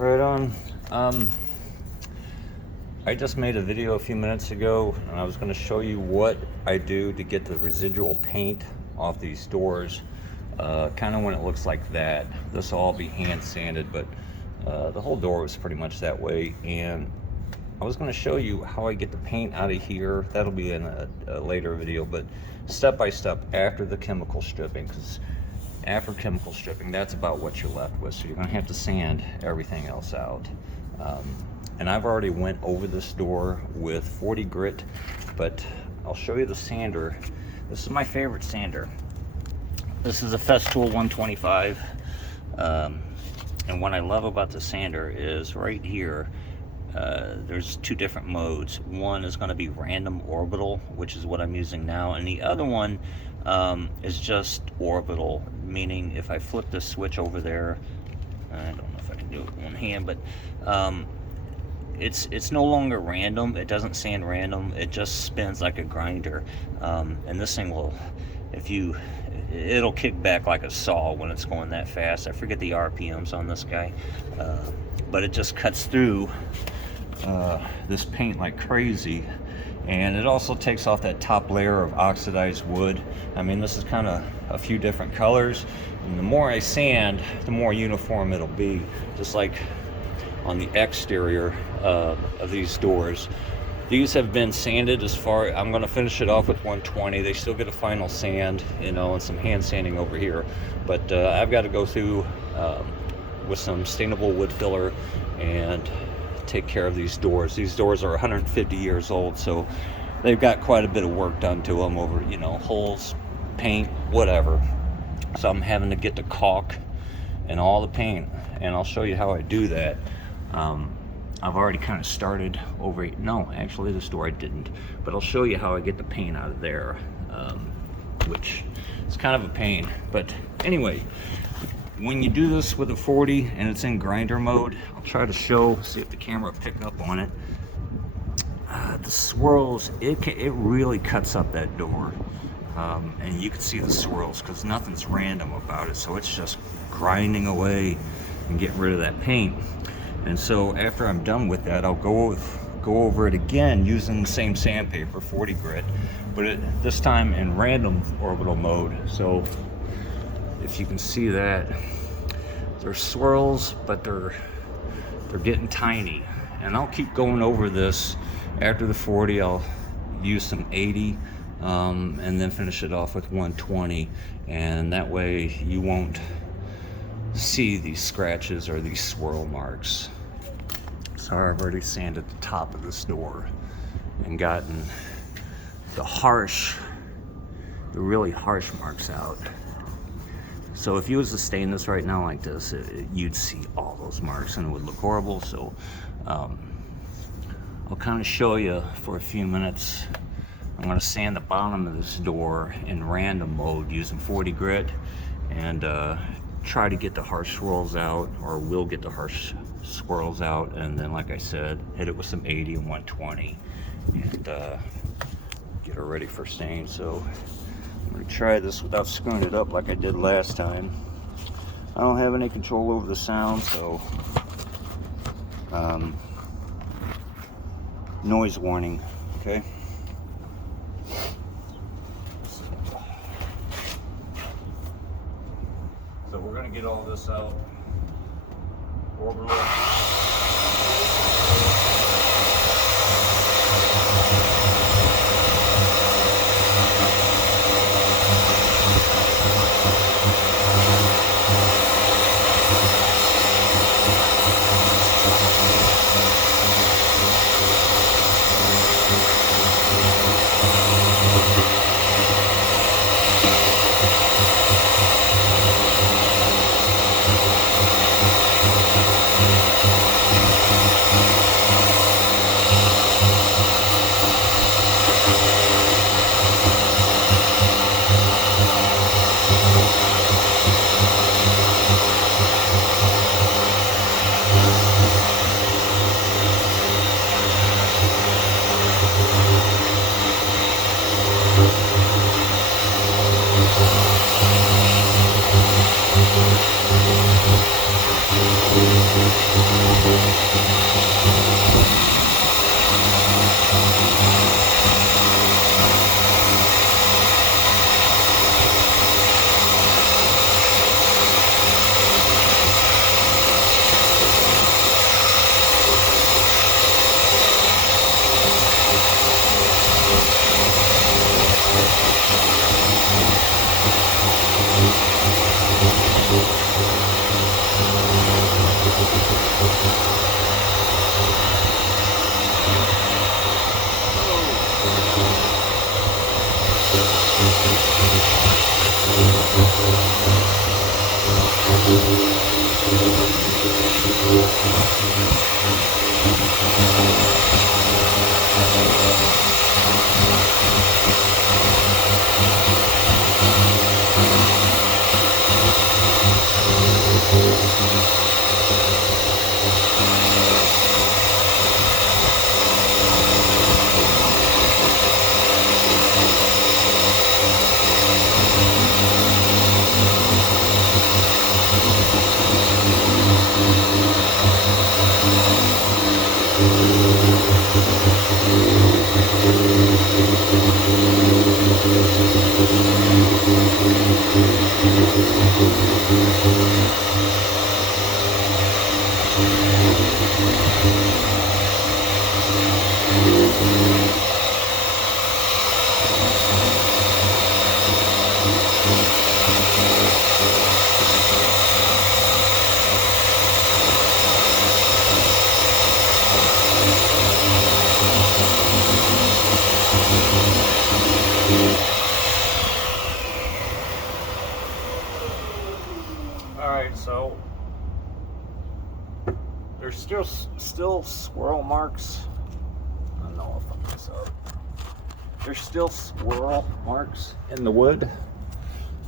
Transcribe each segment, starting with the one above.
Right on. I just made a video a few minutes ago, and I was going to show you what I do to get the residual paint off these doors. Kind of when it looks like that. This will all be hand sanded, but the whole door was pretty much that way. And I was going to show you how I get the paint out of here. That'll be in a later video, but step by step after the chemical stripping, because after chemical stripping, that's about what you're left with. So you're going to have to sand everything else out. And I've already went over this door with 40 grit, but I'll show you the sander. This is my favorite sander. This is a Festool 125. And what I love about the sander is right here, there's two different modes. One is going to be random orbital, which is what I'm using now, and the other one is just orbital, meaning if I flip this switch over there, I don't know if I can do it with one hand, but it's no longer random. It doesn't sand random. It just spins like a grinder, and this thing will, it'll kick back like a saw when it's going that fast. I forget the RPMs on this guy, but it just cuts through this paint like crazy. And it also takes off that top layer of oxidized wood. I mean, this is kind of a few different colors, and the more I sand, the more uniform it'll be. Just like on the exterior of these doors, these have been sanded as far. I'm going to finish it off with 120. They still get a final sand, you know, and some hand sanding over here, but I've got to go through with some stainable wood filler and take care of these doors. These doors are 150 years old, so they've got quite a bit of work done to them over, you know, holes, paint, whatever. So I'm having to get the caulk and all the paint, and I'll show you how I do that. I've already kind of started over. No, actually this door I didn't, but I'll show you how I get the paint out of there, which is kind of a pain. But anyway, when you do this with a 40 and it's in grinder mode, I'll try to see if the camera will pick up on it. The swirls, it really cuts up that door, and you can see the swirls because nothing's random about it. So it's just grinding away and getting rid of that paint. And so after I'm done with that, I'll go over it again using the same sandpaper, 40 grit, but this time in random orbital mode. So if you can see that, there's swirls, but they're getting tiny. And I'll keep going over this. After the 40, I'll use some 80, and then finish it off with 120. And that way you won't see these scratches or these swirl marks. Sorry, I've already sanded the top of this door and gotten the really harsh marks out. So if you was to stain this right now like this, you'd see all those marks and it would look horrible. So I'll kind of show you for a few minutes. I'm going to sand the bottom of this door in random mode using 40 grit and try to get the harsh swirls out, or will get the harsh swirls out, and then, like I said, hit it with some 80 and 120 and get her ready for stain. So I'm going to try this without screwing it up like I did last time. I don't have any control over the sound, so noise warning, okay? So we're going to get all this out. Orbital. Alright, so there's still swirl marks. I don't know if I'm this up. There's still swirl marks in the wood.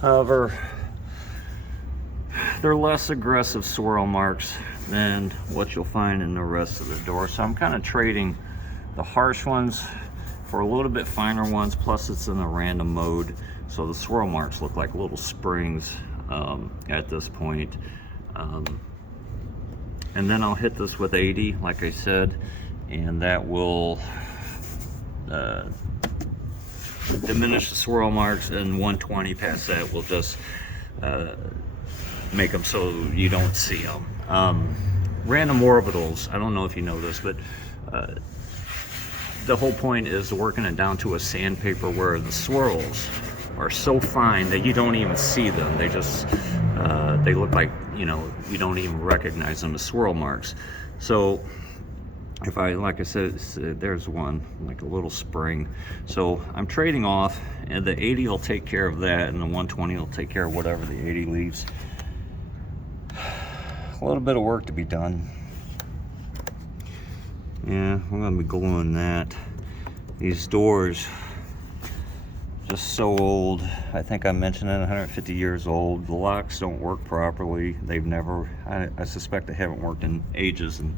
However, they're less aggressive swirl marks than what you'll find in the rest of the door. So I'm kind of trading the harsh ones for a little bit finer ones, plus it's in a random mode. So the swirl marks look like little springs at this point. And then I'll hit this with 80, like I said, and that will diminish the swirl marks, and 120 past that will just make them so you don't see them. Random orbitals, I don't know if you know this, but the whole point is working it down to a sandpaper where the swirls are so fine that you don't even see them. They just they look like, you know, you don't even recognize them as swirl marks. So if I, like I said, there's one, like a little spring. So I'm trading off, and the 80 will take care of that, and the 120 will take care of whatever the 80 leaves. A little bit of work to be done. Yeah, we're gonna be gluing that. These doors, just so old. I think I mentioned it, 150 years old. The locks don't work properly. They've never, I suspect they haven't worked in ages. And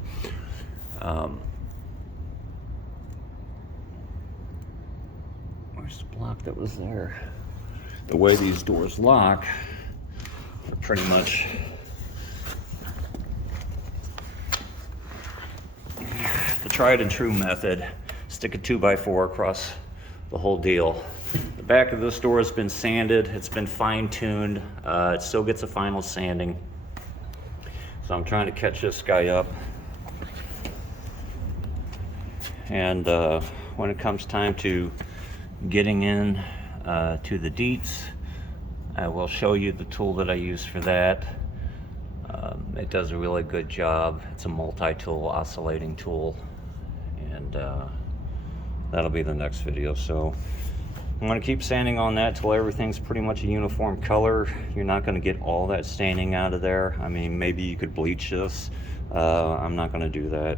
where's the block that was there? The way these doors lock, they're pretty much the tried and true method. Stick a 2x4 across the whole deal. The back of this door has been sanded. It's been fine-tuned. It still gets a final sanding. So I'm trying to catch this guy up. And when it comes time to getting in to the deets, I will show you the tool that I use for that. It does a really good job. It's a multi-tool oscillating tool, and that'll be the next video. So I'm going to keep sanding on that till everything's pretty much a uniform color. You're not going to get all that staining out of there. I mean, maybe you could bleach this. I'm not going to do that.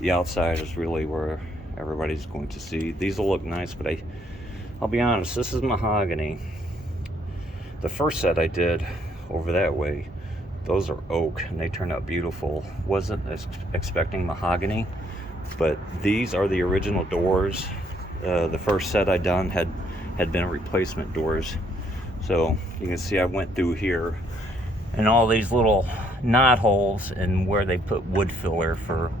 The outside is really where everybody's going to see. These will look nice, but I'll be honest, this is mahogany. The first set I did over that way, those are oak, and they turned out beautiful. Wasn't expecting mahogany, but these are the original doors. The first set I done had been replacement doors. So you can see I went through here and all these little knot holes, and where they put wood filler for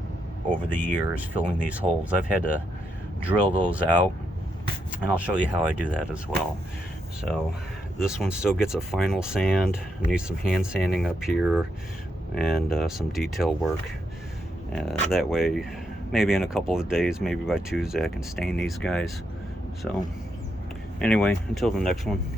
over the years, filling these holes. I've had to drill those out, and I'll show you how I do that as well. So this one still gets a final sand. I need some hand sanding up here and some detail work. That way, maybe in a couple of days, maybe by Tuesday, I can stain these guys. So anyway, until the next one.